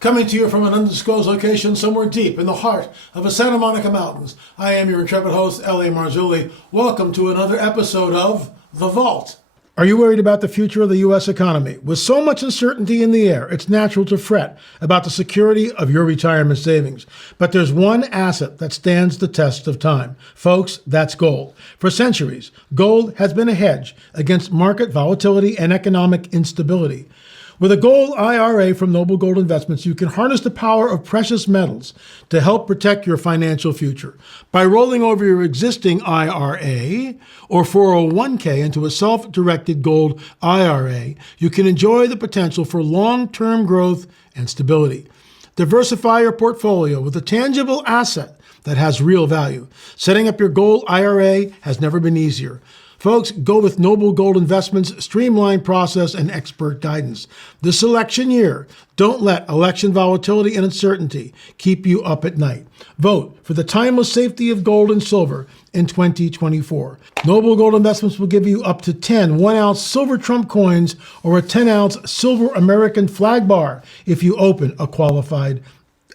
Coming to you from an undisclosed location somewhere deep in the heart of the Santa Monica Mountains, I am your intrepid host, L.A. Marzulli. Welcome to another episode of The Vault. Are you worried about the future of the U.S. economy? With so much uncertainty in the air, it's natural to fret about the security of your retirement savings. But there's one asset that stands the test of time. Folks, that's gold. For centuries, gold has been a hedge against market volatility and economic instability. With a gold IRA from Noble Gold Investments, you can harness the power of precious metals to help protect your financial future. By rolling over your existing IRA or 401k into a self-directed gold IRA, you can enjoy the potential for long-term growth and stability. Diversify your portfolio with a tangible asset that has real value. Setting up your gold IRA has never been easier. Folks, go with Noble Gold Investments' streamlined process and expert guidance. This election year, don't let election volatility and uncertainty keep you up at night. Vote for the timeless safety of gold and silver in 2024. Noble Gold Investments will give you up to 10 1-ounce silver Trump coins or a 10-ounce silver American flag bar if you open a qualified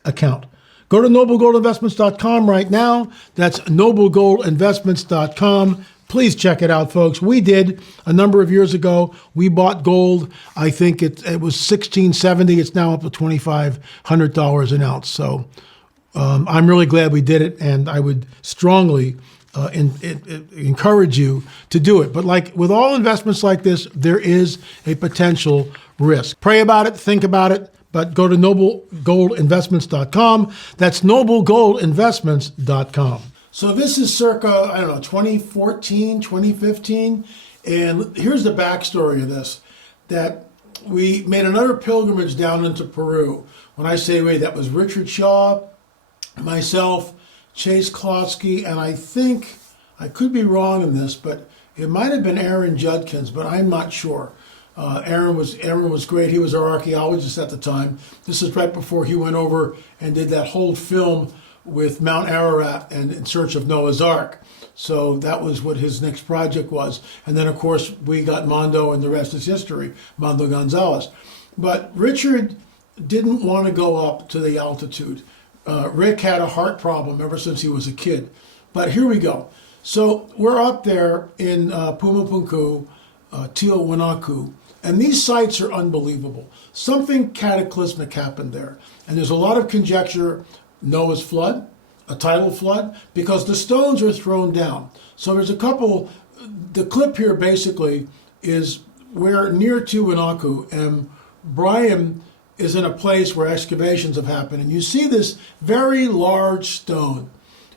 account. Go to noblegoldinvestments.com right now. That's noblegoldinvestments.com. Please check it out, folks. We did a number of years ago. We bought gold. I think it was $1,670. It's now up to $2,500 an ounce. So I'm really glad we did it, and I would strongly encourage you to do it. But like with all investments like this, there is a potential risk. Pray about it, think about it, but go to noblegoldinvestments.com. That's noblegoldinvestments.com. So this is circa, 2014, 2015. And here's the backstory of this, that we made another pilgrimage down into Peru. When I say we, that was Richard Shaw, myself, Chase Klotsky, and I think, I could be wrong in this, but it might have been Aaron Judkins, but I'm not sure. Aaron was great. He was our archaeologist at the time. This is right before he went over and did that whole film with Mount Ararat and In Search of Noah's Ark. So that was what his next project was. And then, of course, we got Mondo, and the rest is history, Mondo Gonzalez. But Richard didn't want to go up to the altitude. Rick had a heart problem ever since he was a kid. But here we go. So we're up there in Puma Punku, Twanaku, and these sites are unbelievable. Something cataclysmic happened there. And there's a lot of conjecture. Noah's flood, a tidal flood, because the stones are thrown down. So there's a couple, the clip here basically is we're near Twanaku, and Brian is in a place where excavations have happened, and you see this very large stone,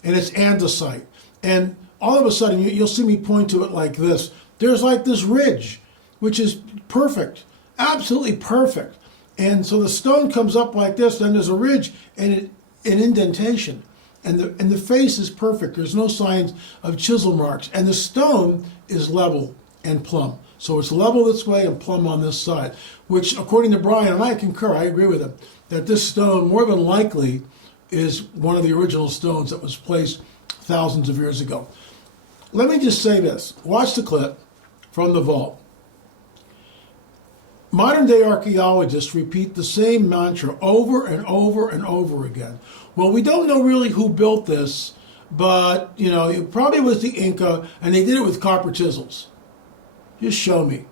and it's andesite. And all of a sudden, you'll see me point to it like this. There's like this ridge, which is perfect, absolutely perfect. And so the stone comes up like this, then there's a ridge, and an indentation, and the face is perfect. There's no signs of chisel marks, and the stone is level and plumb. So it's level this way and plumb on this side, which, according to Brian, and I concur, I agree with him, that this stone more than likely is one of the original stones that was placed thousands of years ago. Let me just say this. Watch the clip from the vault. Modern day archaeologists repeat the same mantra over and over and over again. Well, we don't know really who built this, but it probably was the Inca, and they did it with copper chisels. Just show me.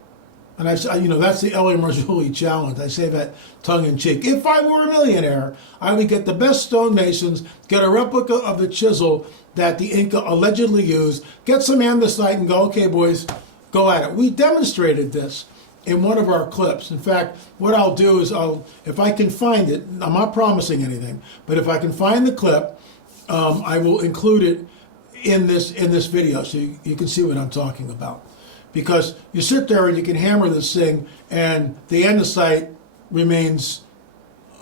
And that's the L.A. Marzulli challenge. I say that tongue in cheek. If I were a millionaire, I would get the best stonemasons, get a replica of the chisel that the Inca allegedly used, get some andesite, and go, okay, boys, go at it. We demonstrated this in one of our clips. In fact, what I'll do is if I can find it, I'm not promising anything, but if I can find the clip, I will include it in this video so you can see what I'm talking about. Because you sit there and you can hammer this thing, and the andesite remains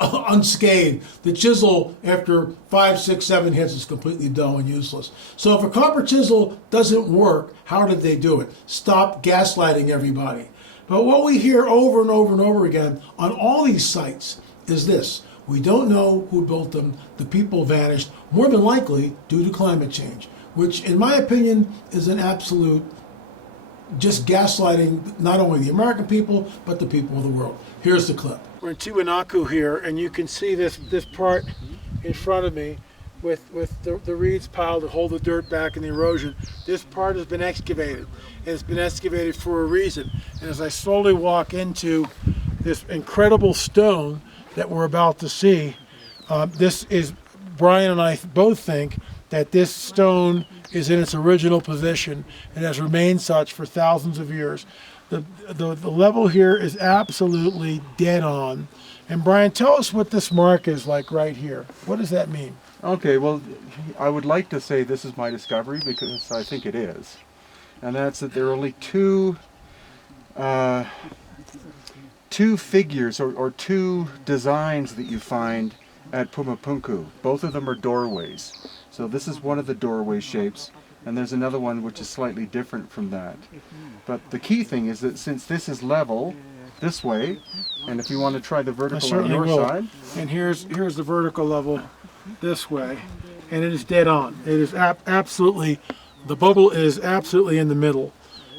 unscathed. The chisel, after 5, 6, 7 hits, is completely dull and useless. So if a copper chisel doesn't work, how did they do it? Stop gaslighting everybody. But what we hear over and over and over again on all these sites is this. We don't know who built them. The people vanished, more than likely due to climate change, which in my opinion is an absolute just gaslighting not only the American people, but the people of the world. Here's the clip. We're in Twanaku here, and you can see this part in front of me with the reeds piled to hold the dirt back and the erosion. This part has been excavated, and it's been excavated for a reason. And as I slowly walk into this incredible stone that we're about to see, this is, Brian and I both think that this stone is in its original position and has remained such for thousands of years. The level here is absolutely dead on. And Brian, tell us what this mark is like right here. What does that mean? Okay, well, I would like to say this is my discovery because I think it is. And that's that there are only two figures or two designs that you find at Puma Punku. Both of them are doorways. So this is one of the doorway shapes, and there's another one which is slightly different from that. But the key thing is that since this is level this way, and if you want to try the vertical on your side. And here's the vertical level this way, and it is dead on. It is absolutely, the bubble is absolutely in the middle.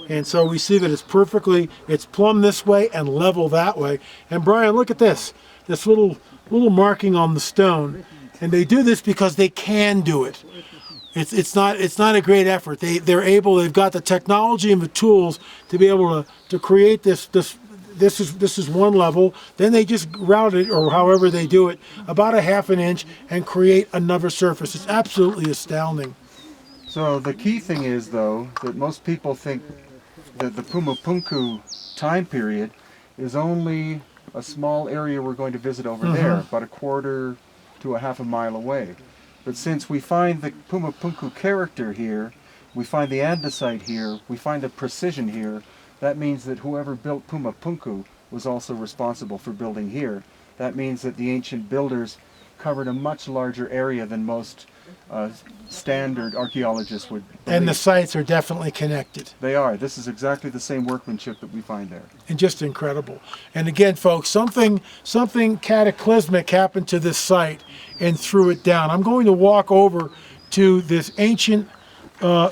And so we see that it's plumb this way and level that way. And Brian, look at this little marking on the stone. And they do this because they can do it. It's not a great effort. They've got the technology and the tools to be able to create this is one level. Then they just route it, or however they do it, about a half an inch and create another surface. It's absolutely astounding. So the key thing is, though, that most people think that the Puma Punku time period is only a small area we're going to visit over there, about a quarter to a half a mile away. But since we find the Puma Punku character here, we find the andesite here, we find the precision here, that means that whoever built Puma Punku was also responsible for building here. That means that the ancient builders covered a much larger area than most standard archaeologists would believe. And the sites are definitely connected. They are. This is exactly the same workmanship that we find there. And just incredible. And again, folks, something cataclysmic happened to this site and threw it down. I'm going to walk over to this ancient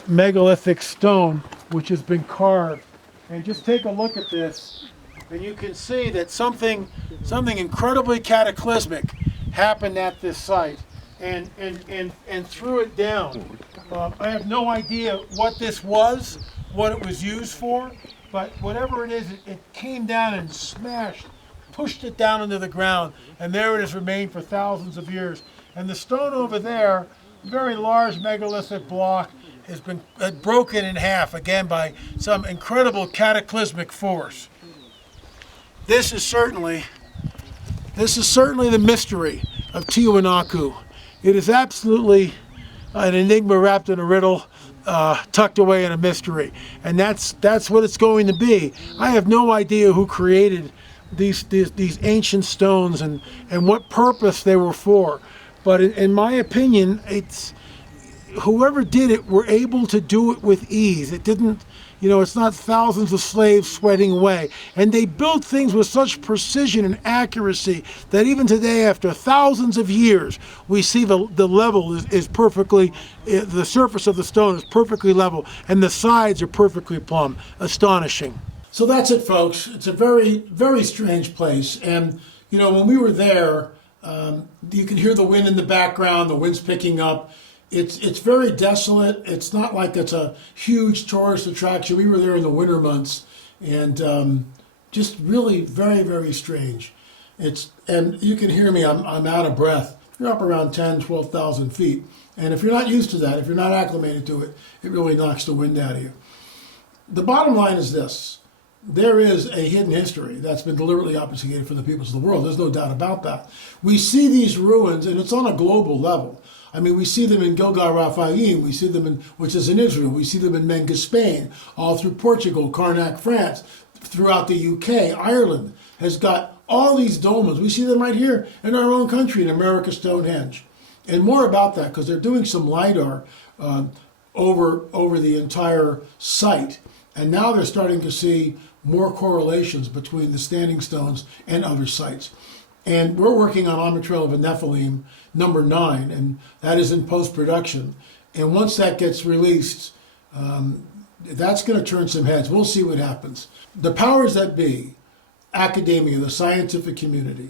megalithic stone which has been carved. And just take a look at this, and you can see that something incredibly cataclysmic happened at this site and threw it down. I have no idea what this was, what it was used for, but whatever it is, it came down and smashed, pushed it down into the ground, and there it has remained for thousands of years. And the stone over there, very large megalithic block, has been broken in half, again by some incredible cataclysmic force. This is certainly the mystery of Twanaku. It is absolutely an enigma wrapped in a riddle, tucked away in a mystery, and that's what it's going to be. I have no idea who created these ancient stones and what purpose they were for, but in my opinion, it's whoever did it were able to do it with ease. It didn't, it's not thousands of slaves sweating away. And they built things with such precision and accuracy that even today, after thousands of years, we see the level is perfectly, the surface of the stone is perfectly level, and the sides are perfectly plumb. Astonishing. So that's it, folks. It's a very, very strange place. And, when we were there, you can hear the wind in the background, the wind's picking up. It's very desolate. It's not like it's a huge tourist attraction. We were there in the winter months, and just really very, very strange. And you can hear me, I'm out of breath. You're up around 10, 12,000 feet. And if you're not used to that, if you're not acclimated to it, it really knocks the wind out of you. The bottom line is this. There is a hidden history that's been deliberately obfuscated from the peoples of the world. There's no doubt about that. We see these ruins, and it's on a global level. I mean, we see them in Gilgal Raphaim, we see them which is in Israel, we see them in Menga, Spain, all through Portugal, Karnak, France, throughout the UK, Ireland has got all these dolmens. We see them right here in our own country, in America, Stonehenge. And more about that, because they're doing some LiDAR over the entire site. And now they're starting to see more correlations between the standing stones and other sites. And we're working on Armatrail of Nephilim number 9, and that is in post-production. And once that gets released, That's going to turn some heads. We'll see what happens. The powers that be, academia, the scientific community,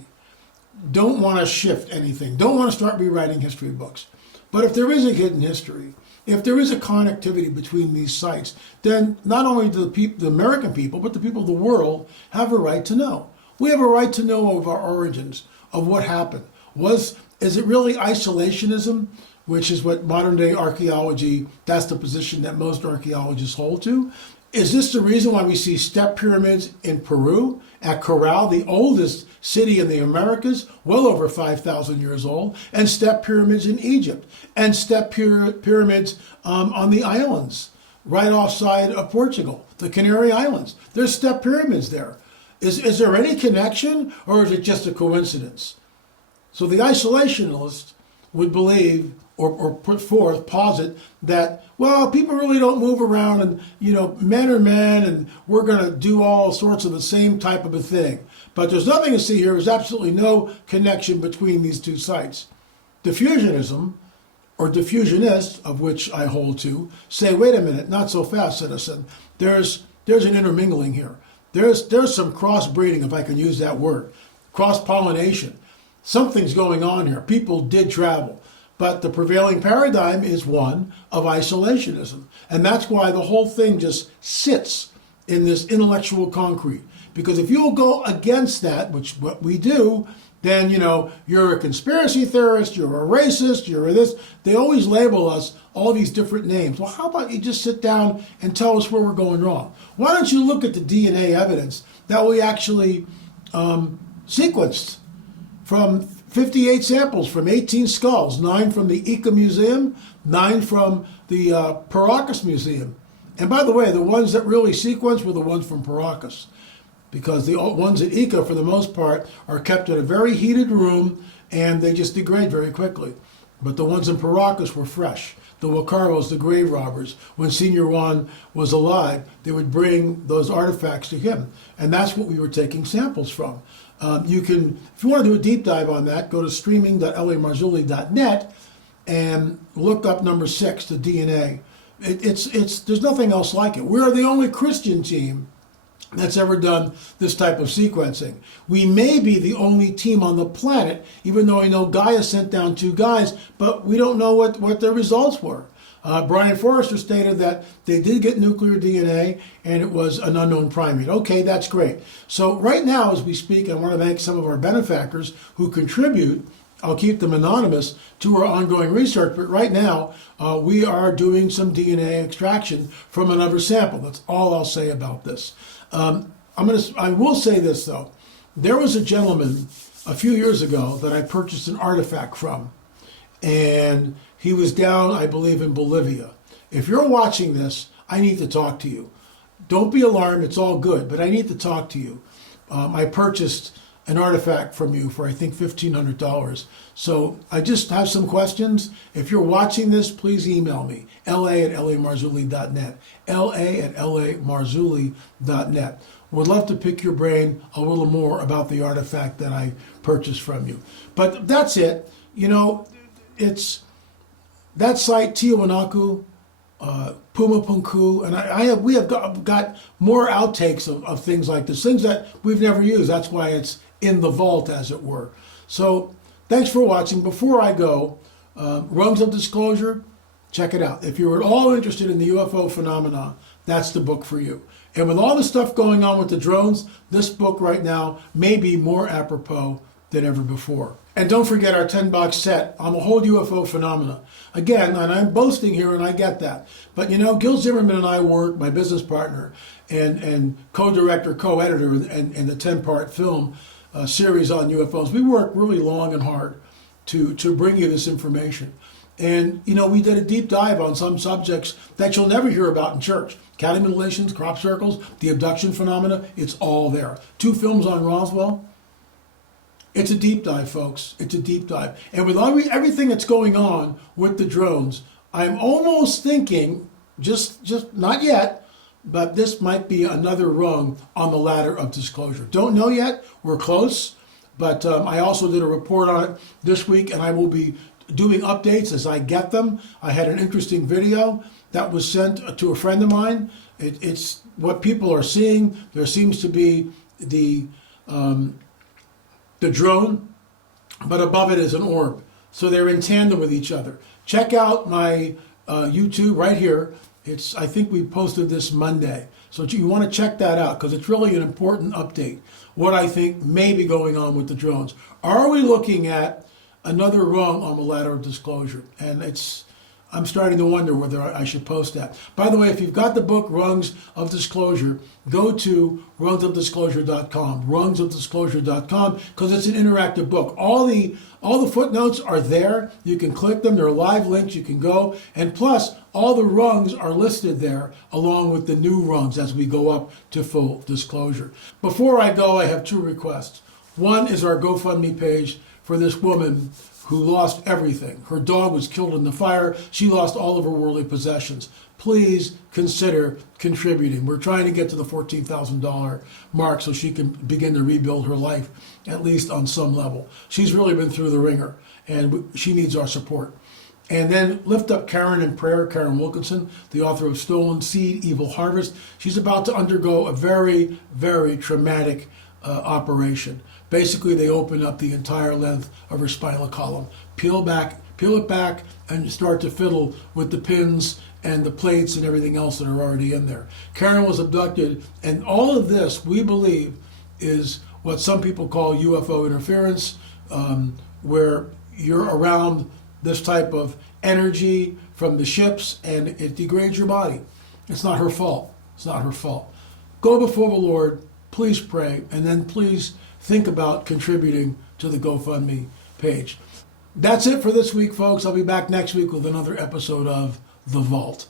don't want to shift anything, don't want to start rewriting history books. But if there is a hidden history, if there is a connectivity between these sites, then not only do the American people, but the people of the world have a right to know. We have a right to know of our origins, of what happened. Is it really isolationism, which is what modern day archaeology, that's the position that most archaeologists hold to? Is this the reason why we see step pyramids in Peru, at Corral, the oldest city in the Americas, well over 5,000 years old, and step pyramids in Egypt, and step pyramids on the islands, right offside of Portugal, the Canary Islands? There's step pyramids there. Is there any connection, or is it just a coincidence? So the isolationist would believe or put forth, posit that, well, people really don't move around and, men are men and we're going to do all sorts of the same type of a thing. But there's nothing to see here. There's absolutely no connection between these two sites. Diffusionism, or diffusionists, of which I hold to, say, wait a minute, not so fast, citizen. There's an intermingling here. There's some crossbreeding, if I can use that word, cross-pollination. Something's going on here. People did travel. But the prevailing paradigm is one of isolationism. And that's why the whole thing just sits in this intellectual concrete. Because if you'll go against that, which what we do, then, you're a conspiracy theorist, you're a racist, you're this. They always label us all these different names. Well, how about you just sit down and tell us where we're going wrong? Why don't you look at the DNA evidence that we actually sequenced from 58 samples from 18 skulls, 9 from the Ica Museum, 9 from the Paracas Museum. And by the way, the ones that really sequenced were the ones from Paracas, because the ones at Ica, for the most part, are kept in a very heated room and they just degrade very quickly. But the ones in Paracas were fresh. The Huacaros, the grave robbers, when Senior Juan was alive, they would bring those artifacts to him. And that's what we were taking samples from. You can, if you want to do a deep dive on that, go to streaming.lamarzulli.net and look up number 6, the DNA. There's nothing else like it. We are the only Christian team that's ever done this type of sequencing. We may be the only team on the planet, even though I know Gaia sent down 2 guys, but we don't know what their results were. Brian Forrester stated that they did get nuclear DNA and it was an unknown primate. Okay, that's great. So right now, as we speak, I want to thank some of our benefactors who contribute, I'll keep them anonymous, to our ongoing research. But right now, we are doing some DNA extraction from another sample. That's all I'll say about this. I will say this, though. There was a gentleman a few years ago that I purchased an artifact from, and he was down, I believe, in Bolivia. If you're watching this, I need to talk to you. Don't be alarmed, it's all good, but I need to talk to you. I purchased an artifact from you for, I think, $1,500. So I just have some questions. If you're watching this, please email me, la@lamarzulli.net, la@lamarzulli.net. Would love to pick your brain a little more about the artifact that I purchased from you. But that's it. It's that site, Twanaku, Puma Punku, and we have got more outtakes of things like this, things that we've never used. That's why it's in the vault, as it were. So thanks for watching. Before I go, Rungs of Disclosure, check it out. If you're at all interested in the UFO phenomena, that's the book for you. And with all the stuff going on with the drones, this book right now may be more apropos than ever before. And don't forget our 10-box set on the whole UFO phenomena. Again, and I'm boasting here, and I get that. But Gil Zimmerman and I work, my business partner, and co-director, co-editor in the 10-part film series on UFOs. We work really long and hard to bring you this information. And, we did a deep dive on some subjects that you'll never hear about in church. Cattle mutilations, crop circles, the abduction phenomena, it's all there. 2 films on Roswell. It's a deep dive, folks. It's a deep dive. And with everything that's going on with the drones, I'm almost thinking, just not yet, but this might be another rung on the ladder of disclosure. Don't know yet. We're close. But I also did a report on it this week, and I will be doing updates as I get them. I had an interesting video, that was sent to a friend of mine. It's what people are seeing. There seems to be the drone, but above it is an orb. So they're in tandem with each other. Check out my YouTube right here. I think we posted this Monday. So you want to check that out because it's really an important update. What I think may be going on with the drones. Are we looking at another rung on the ladder of disclosure? And I'm starting to wonder whether I should post that. By the way, if you've got the book Rungs of Disclosure, go to rungsofdisclosure.com, rungsofdisclosure.com, because it's an interactive book. All the footnotes are there. You can click them. There are live links. You can go. And plus, all the rungs are listed there along with the new rungs as we go up to full disclosure. Before I go, I have two requests. One is our GoFundMe page for this woman who lost everything. Her dog was killed in the fire. She lost all of her worldly possessions. Please consider contributing. We're trying to get to the $14,000 mark so she can begin to rebuild her life, at least on some level. She's really been through the ringer, and she needs our support. And then lift up Karen in prayer, Karen Wilkinson, the author of Stolen Seed, Evil Harvest. She's about to undergo a very, very traumatic operation. Basically, they open up the entire length of her spinal column, peel it back, and start to fiddle with the pins and the plates and everything else that are already in there. Karen was abducted, and all of this, we believe, is what some people call UFO interference, where you're around this type of energy from the ships, and it degrades your body. It's not her fault. It's not her fault. Go before the Lord, please pray, and then please think about contributing to the GoFundMe page. That's it for this week, folks. I'll be back next week with another episode of The Vault.